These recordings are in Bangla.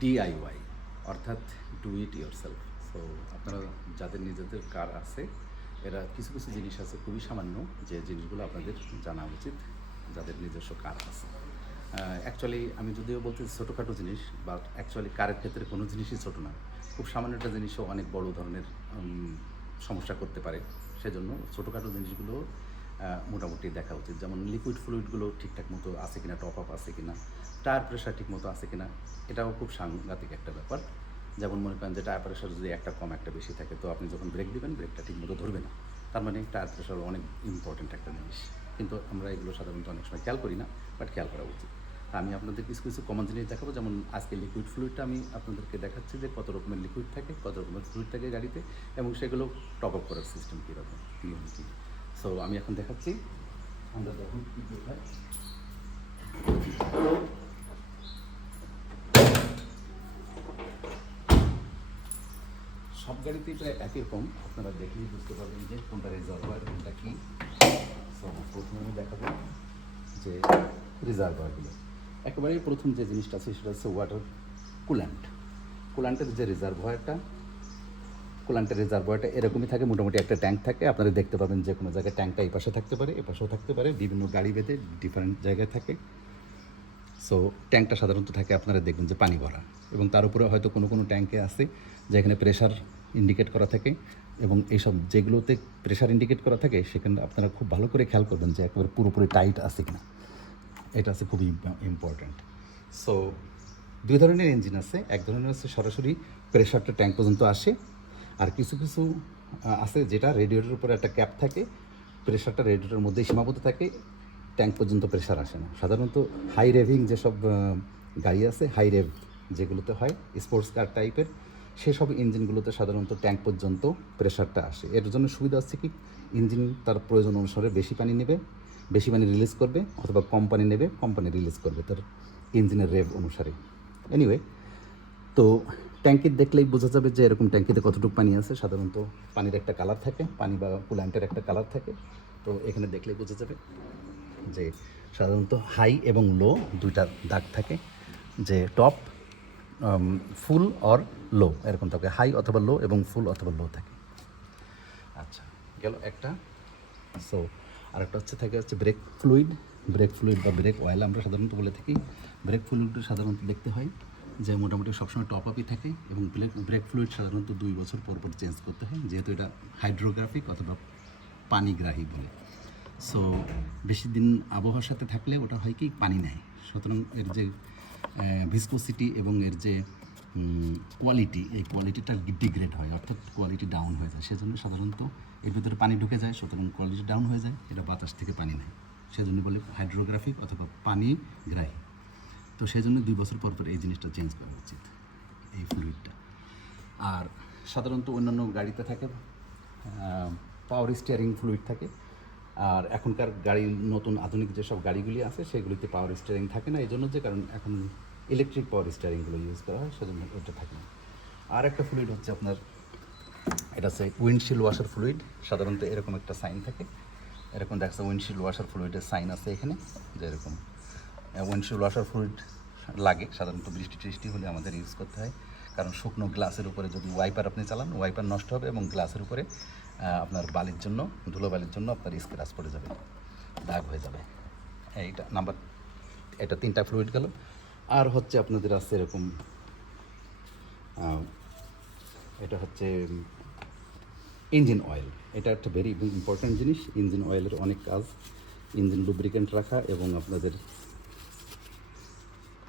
ডিআইওয়াই, অর্থাৎ do it your self. So আপনারা যাদের নিজেদের কার আছে, এরা কিছু কিছু জিনিস আছে খুবই সামান্য, যে জিনিসগুলো আপনাদের জানা উচিত যাদের নিজস্ব কার আছে। অ্যাকচুয়ালি আমি যদিও বলতে ছোটোখাটো জিনিস, বাট অ্যাকচুয়ালি কারের ক্ষেত্রে কোনো জিনিসই ছোটো না। খুব সামান্য একটা জিনিসও অনেক বড় ধরনের সমস্যা করতে পারে। সেজন্য ছোটোখাটো জিনিসগুলো মোটামুটি দেখা উচিত। যেমন লিকুইড ফ্লুইডগুলো ঠিকঠাক মতো আছে কিনা, টপ আপ আছে কিনা, টায়ার প্রেশার ঠিক মতো আছে কিনা, এটাও খুব সাংঘাতিক একটা ব্যাপার। যেমন মনে করেন যে টায়ার প্রেশার যদি একটা কম একটা বেশি থাকে, তো আপনি যখন ব্রেক দিবেন ব্রেকটা ঠিক মতো ধরবে না। তার মানে টায়ার প্রেশার অনেক ইম্পর্টেন্ট একটা জিনিস, কিন্তু আমরা এগুলো সাধারণত অনেক সময় খেয়াল করি না, বাট খেয়াল করা উচিত। আমি আপনাদের কিছু কিছু কমন জিনিস দেখাবো। যেমন আজকে লিকুইড ফ্লুইডটা আমি আপনাদেরকে দেখাচ্ছি যে কত রকমের লিকুইড থাকে, কত রকমের ফ্লুইড থাকে গাড়িতে, এবং সেগুলো টপ আপ করার সিস্টেম কীরকম, নিয়ম কী। সো আমি এখন দেখাচ্ছি, আমরা দেখুন কী হয়। সব গাড়িতেই প্রায় একই রকম, আপনারা দেখলেই বুঝতে পারবেন যে কোনটা রিজার্ভার, কোনটা কী। সো প্রথমে আমি দেখাবো যে রিজার্ভারগুলো। একেবারে প্রথম যে জিনিসটা আছে সেটা হচ্ছে ওয়াটার কুল্যান্ট। কুল্যান্টের যে কুল্যান্টের রিজার্ভয়ারটা এরকমই থাকে, মোটামুটি একটা ট্যাঙ্ক থাকে। আপনারা দেখতে পাবেন যে কোনো জায়গায় ট্যাঙ্কটা এই পাশে থাকতে পারে, এ পাশেও থাকতে পারে, বিভিন্ন গাড়ি বেঁধে ডিফারেন্ট জায়গায় থাকে। সো ট্যাঙ্কটা সাধারণত থাকে, আপনারা দেখবেন যে পানি ভরা, এবং তার উপরে হয়তো কোনো কোনো ট্যাঙ্কে আছে যেখানে প্রেশার ইন্ডিকেট করা থাকে, এবং এইসব যেগুলোতে প্রেশার ইন্ডিকেট করা থাকে সেখানে আপনারা খুব ভালো করে খেয়াল করবেন যে একেবারে পুরোপুরি টাইট আছে কিনা। এটা আছে খুবই ইম্পর্ট্যান্ট। সো দুই ধরনের ইঞ্জিন আছে। এক ধরনের হচ্ছে সরাসরি প্রেশারটা ট্যাঙ্ক পর্যন্ত আসে, আর কিছু কিছু আছে যেটা রেডিয়েটরের উপরে একটা ক্যাপ থাকে, প্রেশারটা রেডিয়েটরের মধ্যেই সীমাবদ্ধ থাকে, ট্যাঙ্ক পর্যন্ত প্রেশার আসে না। সাধারণত হাই রেভিং যেসব গাড়ি আছে, হাই রেভ যেগুলোতে হয় স্পোর্টস কার টাইপের, সেসব ইঞ্জিনগুলোতে সাধারণত ট্যাঙ্ক পর্যন্ত প্রেশারটা আসে। এর জন্য সুবিধা হচ্ছে কি, ইঞ্জিন তার প্রয়োজন অনুসারে বেশি পানি নেবে, বেশি পানি রিলিজ করবে, অথবা কম পানি নেবে, কম পানি রিলিজ করবে তার ইঞ্জিনের রেভ অনুসারে। এনিওয়ে, তো ট্যাঙ্কি দেখলেই বোঝা যাবে যে এরকম ট্যাঙ্কিতে কতটুকু পানি আছে। সাধারণত পানির একটা কালার থাকে, পানি বা কুল্যান্টের একটা কালার থাকে। তো এখানে দেখলেই বোঝা যাবে যে সাধারণত হাই এবং লো দুইটা দাগ থাকে, যে টপ, ফুল অর লো এরকম থাকে, হাই অথবা লো এবং ফুল অথবা লো থাকে। আচ্ছা, গেল একটা। সো আরেকটা হচ্ছে ব্রেক ফ্লুইড বা ব্রেক অয়েল আমরা সাধারণত বলে থাকি। ব্রেক ফ্লুইডটা সাধারণত দেখতে হয় যে মোটামুটি সবসময় টপ আপই থাকে, এবং ব্রেক ফ্লুইড সাধারণত 2 বছর পর পর চেঞ্জ করতে হয়, যেহেতু এটা হাইড্রোগ্রাফিক অথবা পানিগ্রাহী বলে। সো বেশি দিন আবহাওয়ার সাথে থাকলে ওটা হয় কি, পানি নেয়, সুতরাং এর যে ভিসকোসিটি এবং এর যে কোয়ালিটি, এই কোয়ালিটিটা ডিগ্রেড হয়, অর্থাৎ কোয়ালিটি ডাউন হয়ে যায়। সেজন্য সাধারণত এর ভিতরে পানি ঢুকে যায়, সুতরাং কোয়ালিটি ডাউন হয়ে যায়, এটা বাতাস থেকে পানি নেয়, সেজন্য বলে হাইড্রোগ্রাফিক অথবা পানিগ্রাহী। তো সেই জন্য 2 বছর পর পর এই জিনিসটা চেঞ্জ করা উচিত, এই ফ্লুইডটা। আর সাধারণত অন্যান্য গাড়িতে থাকে পাওয়ার স্টিয়ারিং ফ্লুইড থাকে, আর এখনকার গাড়ি নতুন আধুনিক যেসব গাড়িগুলি আছে সেগুলিতে পাওয়ার স্টিয়ারিং থাকে না, এই জন্য যে কারণ এখন ইলেকট্রিক পাওয়ার স্টিয়ারিংগুলো ইউজ করা হয়, সেজন্য ওইটা থাকে না। আর একটা ফ্লুইড হচ্ছে আপনার, এটা হচ্ছে উইন্ডশিল্ড ওয়াশার ফ্লুইড। সাধারণত এরকম একটা সাইন থাকে, এরকম দেখছে উইন্ডশিল্ড ওয়াশার ফ্লুইডের সাইন আছে এখানে, যে এরকম উইন্ডশিল্ড ওয়াশার ফ্লুইড লাগে সাধারণত বৃষ্টি টিষ্টি হলে আমাদের ইউজ করতে হয়, কারণ শুকনো গ্লাসের উপরে যদি ওয়াইপার আপনি চালান, ওয়াইপার নষ্ট হবে, এবং গ্লাসের উপরে আপনার বালির জন্য, ধুলোবালির জন্য আপনার স্ক্র্যাচ পড়ে যাবে, দাগ হয়ে যাবে। এইটা নাম্বার, এটা 3টা ফ্লুইড গেল। আর হচ্ছে আপনাদের আছে এরকম, এটা হচ্ছে ইঞ্জিন অয়েল। এটা একটা ভেরি ইম্পর্ট্যান্ট জিনিস। ইঞ্জিন অয়েলের অনেক কাজ, ইঞ্জিন লুব্রিকেন্ট রাখা, এবং আপনাদের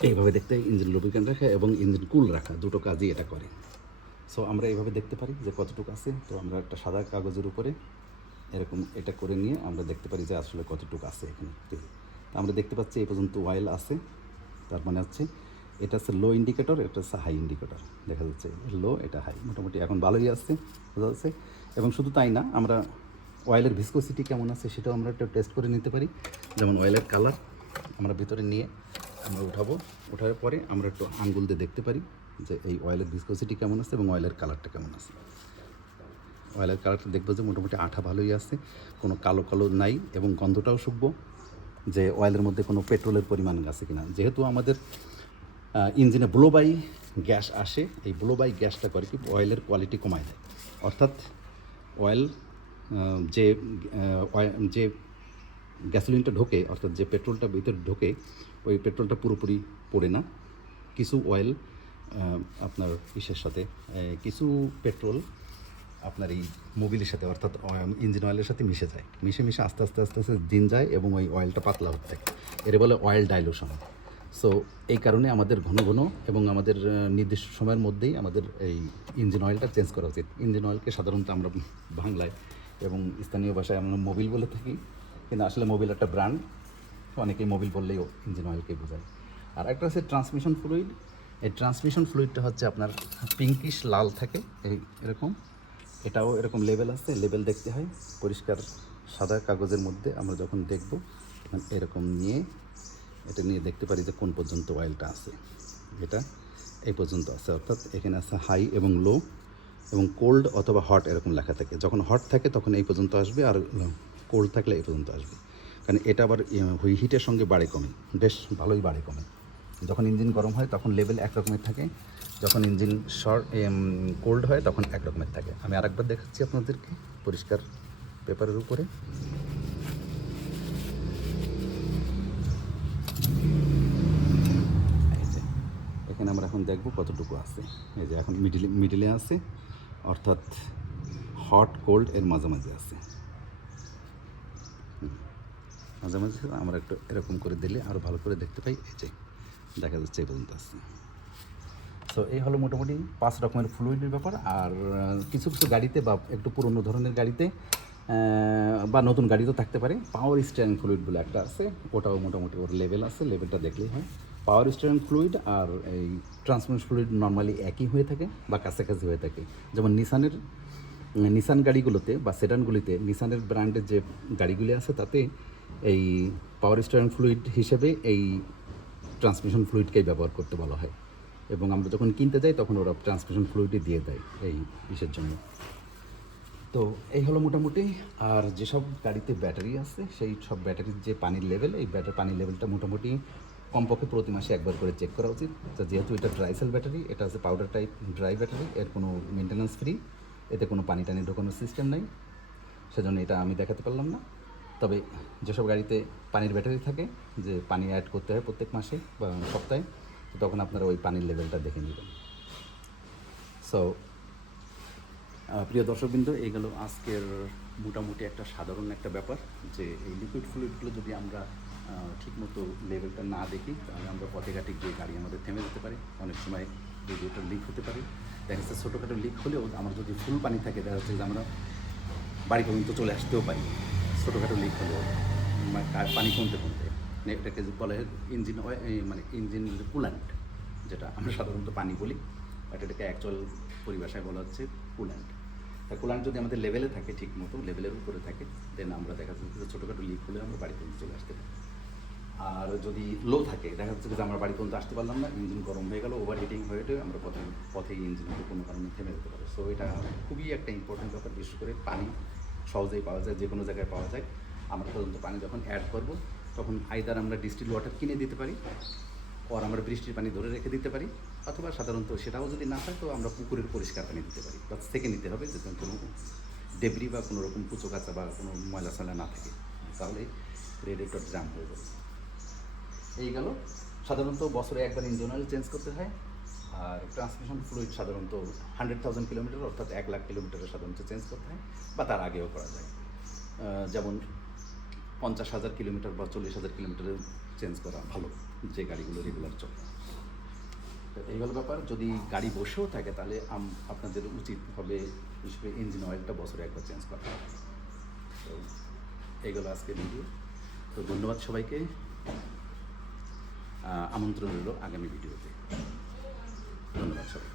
এইভাবে দেখতে হয় ইঞ্জিন লুব্রিকেন্ট রাখা এবং ইঞ্জিন কুল রাখা, দুটো কাজই এটা করে। সো আমরা এইভাবে দেখতে পারি যে কতটুকু আছে। তো আমরা একটা সাদা কাগজের উপরে এরকম এটা করে নিয়ে আমরা দেখতে পারি যে আসলে কতটুকু আছে এখানে। আমরা দেখতে পাচ্ছি এই পর্যন্ত অয়েল আছে, তার মানে হচ্ছে এটা হচ্ছে লো ইন্ডিকেটর, এটা হচ্ছে হাই ইন্ডিকেটর। দেখা যাচ্ছে লো, এটা হাই, মোটামুটি এখন ভালোই আসছে, বোঝা যাচ্ছে। এবং শুধু তাই না, আমরা অয়েলের ভিসকোসিটি কেমন আছে সেটাও আমরা একটা টেস্ট করে নিতে পারি। যেমন অয়েলের কালার আমরা ভিতরে নিয়ে আমরা ওঠার পরে আমরা একটু আঙ্গুল দিয়ে দেখতে পারি যে এই অয়েলের ভিসকোসিটি কেমন আছে এবং অয়েলের কালারটা কেমন আছে। অয়েলের কালারটা দেখবো যে মোটামুটি আঠা ভালোই আছে, কোনো কালো কালো নাই, এবং গন্ধটাও শুকবো যে অয়েলের মধ্যে কোনো পেট্রোলের পরিমাণ আছে কিনা। যেহেতু আমাদের ইঞ্জিনে ব্লো বাই গ্যাস আসে, এই ব্লো বাই গ্যাসটা করে কি অয়েলের কোয়ালিটি কমায় দেয়। অর্থাৎ অয়েল যে গ্যাসোলিনটা ঢোকে, অর্থাৎ যে পেট্রোলটা ভিতরে ঢোকে, ওই পেট্রোলটা পুরোপুরি পড়ে না। কিছু অয়েল আপনার ইসের সাথে কিছু পেট্রোল আপনার এই মোবিলের সাথে, অর্থাৎ ইঞ্জিন অয়েলের সাথে মিশে যায়। মিশে আস্তে আস্তে দিন যায় এবং ওই অয়েলটা পাতলা হতে থাকে। এর বলে অয়েল ডাইলুশন। সো এই কারণে আমাদের ঘন ঘন এবং আমাদের নির্দিষ্ট সময়ের মধ্যেই আমাদের এই ইঞ্জিন অয়েলটা চেঞ্জ করা উচিত। ইঞ্জিন অয়েলকে সাধারণত আমরা বাংলায় এবং স্থানীয় ভাষায় আমরা মোবিল বলে থাকি, কিন্তু আসলে মোবিল একটা ব্র্যান্ড, অনেকেই মোবিল বললেই ইঞ্জিন অয়েলকে বোঝায়। আর একটা হচ্ছে ট্রান্সমিশন ফ্লুইড। এই ট্রান্সমিশন ফ্লুইডটা হচ্ছে আপনার পিঙ্কিশ লাল থাকে, এই এরকম। এটাও এরকম লেবেল আছে, লেবেল দেখতে হয় পরিষ্কার সাদা কাগজের মধ্যে। আমরা যখন দেখব এরকম নিয়ে এটা নিয়ে দেখতে পারি যে কোন পর্যন্ত অয়েলটা আছে। এটা এই পর্যন্ত আছে, অর্থাৎ এখানে আছে হাই এবং লো এবং কোল্ড অথবা হট এরকম লেখা থাকে। যখন হট থাকে তখন এই পর্যন্ত আসবে, আর কোল্ড থাকলে এই পর্যন্ত আসবে। কারণ এটা আবার হিটের সঙ্গে বাড়ে কমে, বেশ ভালোই বাড়ে কমে। যখন ইঞ্জিন গরম হয় তখন লেভেল এক রকমের থাকে, যখন ইঞ্জিন কোল্ড হয় তখন এক রকমের থাকে। আমি আরেকবার দেখাচ্ছি আপনাদেরকে পরিষ্কার পেপারের উপরে। এই যে এখানে আমরা এখন দেখব কতটুকু আছে। এই যে এখন মিডিলে আছে, অর্থাৎ হট কোল্ড এর মাঝামাঝি আছে। মাঝামাঝি আমরা একটু এরকম করে দিলে আরও ভালো করে দেখতে পাই। এই যে দেখা যাচ্ছে এই পর্যন্ত আছে। সো এই হলো মোটামুটি 5 রকমের ফ্লুইডের ব্যাপার। আর কিছু গাড়িতে বা একটু পুরনো ধরনের গাড়িতে বা নতুন গাড়িতেও থাকতে পারে পাওয়ার স্টিয়ারিং ফ্লুইড বলে একটা আছে। ওটাও মোটামুটি ওর লেভেল আছে, লেভেলটা দেখলেই হয়। পাওয়ার স্টিয়ারিং ফ্লুইড আর এই ট্রান্সমিশন ফ্লুইড নর্মালি একই হয়ে থাকে বা কাছাকাছি হয়ে থাকে। যেমন নিসান গাড়িগুলোতে বা সেডানগুলিতে, নিসানের ব্র্যান্ডের যে গাড়িগুলি আছে তাতে এই পাওয়ার স্টিয়ারিং ফ্লুইড হিসেবে এই ট্রান্সমিশন ফ্লুইডকেই ব্যবহার করতে বলা হয়। এবং আমরা যখন কিনতে যাই তখন ওরা ট্রান্সমিশন ফ্লুইডই দিয়ে দেয় এই ইসের জন্য। তো এই হলো মোটামুটি। আর যেসব গাড়িতে ব্যাটারি আছে সেই সব ব্যাটারির যে পানির লেভেল, এই পানির লেভেলটা মোটামুটি কমপক্ষে প্রতি মাসে একবার করে চেক করা উচিত। তো যেহেতু এটা ড্রাই সেল ব্যাটারি, এটা আছে পাউডার টাইপ ড্রাই ব্যাটারি, এর কোনো মেনটেন্যান্স ফ্রি, এতে কোনো পানি টানি ঢোকানোর সিস্টেম নেই, সেজন্য এটা আমি দেখাতে পারলাম না। তবে যেসব গাড়িতে পানির ব্যাটারি থাকে, যে পানি অ্যাড করতে হয় প্রত্যেক মাসে বা সপ্তাহে, তখন আপনারা ওই পানির লেভেলটা দেখে নেবেন। সো প্রিয় দর্শকবৃন্দ, এইগুলো আজকের মোটামুটি একটা সাধারণ একটা ব্যাপার, যে এই লিকুইড ফ্লুইডগুলো যদি আমরা ঠিকমতো লেভেলটা না দেখি তাহলে আমরা পথে ঘাটে গিয়ে গাড়ি আমাদের থেমে যেতে পারে। অনেক সময় রেডিয়েটর লিক হতে পারে। দেখা যাচ্ছে ছোটোখাটো লিক হলেও আমার যদি ফুল পানি থাকে, দেখা যাচ্ছে যে আমরা বাড়ি পর্যন্ত চলে আসতেও পারি ছোটোখাটো লিক হলেও, পানি কমতে এটাকে বলে ইঞ্জিন মানে ইঞ্জিন কুল্যান্ট, যেটা আমরা সাধারণত পানি বলি, বাট এটাকে অ্যাকচুয়াল পরিভাষায় বলা হচ্ছে কুল্যান্ট। তা কুল্যান্ট যদি আমাদের লেভেলে থাকে, ঠিক মতো লেভেলের উপরে থাকে, দেন আমরা দেখা যাচ্ছে যে ছোটোখাটো লিক হলে আমরা বাড়ি পর্যন্ত চলে আসতে পারি। আর যদি লো থাকে, দেখা যাচ্ছে যে আমরা বাড়ি পর্যন্ত আসতে পারলাম না, ইঞ্জিন গরম হয়ে গেল, ওভার হিটিং হয়ে আমরা পথেই ইঞ্জিনকে কোনো কারণে থেমে যেতে পারে। সো এটা খুবই একটা ইম্পর্টেন্ট ব্যাপার। বিশেষ করে পানি সহজেই পাওয়া যায়, যে কোনো জায়গায় পাওয়া যায়। আমরা সাধারণত পানি যখন অ্যাড করব তখন আইদার আমরা ডিস্টিল ওয়াটার কিনে দিতে পারি, আর আমরা বৃষ্টির পানি ধরে রেখে দিতে পারি, অথবা সাধারণত সেটাও যদি না হয় তো আমরা পুকুরের পরিষ্কার পানি দিতে পারি। বাস থেকে নিতে হবে, যাতে কোনো ডেবরি বা কোনো রকম কুচো কাচা বা কোনো ময়লা সালা না থাকে, তাহলে রেডিয়েটর জাম হয়ে যাবে। এই গেল। সাধারণত বছরে একবার ইঞ্জিন অয়েল চেঞ্জ করতে হয়। আর ট্রান্সমিশন ফ্লুইড সাধারণত 100,000 কিলোমিটার, অর্থাৎ 1 লাখ কিলোমিটারে সাধারণত চেঞ্জ করতে হয়, বা তার আগেও করা যায়। যেমন 50,000 কিলোমিটার বা 40,000 কিলোমিটারে চেঞ্জ করা ভালো, যে গাড়িগুলো রেগুলার চলে। তো এই হলো ব্যাপার। যদি গাড়ি বসেও থাকে তাহলে আপনাদের উচিত হবে হিসেবে ইঞ্জিন অয়েলটা বছরে একবার চেঞ্জ করা। তো এইগুলো আজকের ভিডিও। তো ধন্যবাদ সবাইকে, আমন্ত্রণ রইল আগামী ভিডিওতে। ধন্যবাদ সবাই।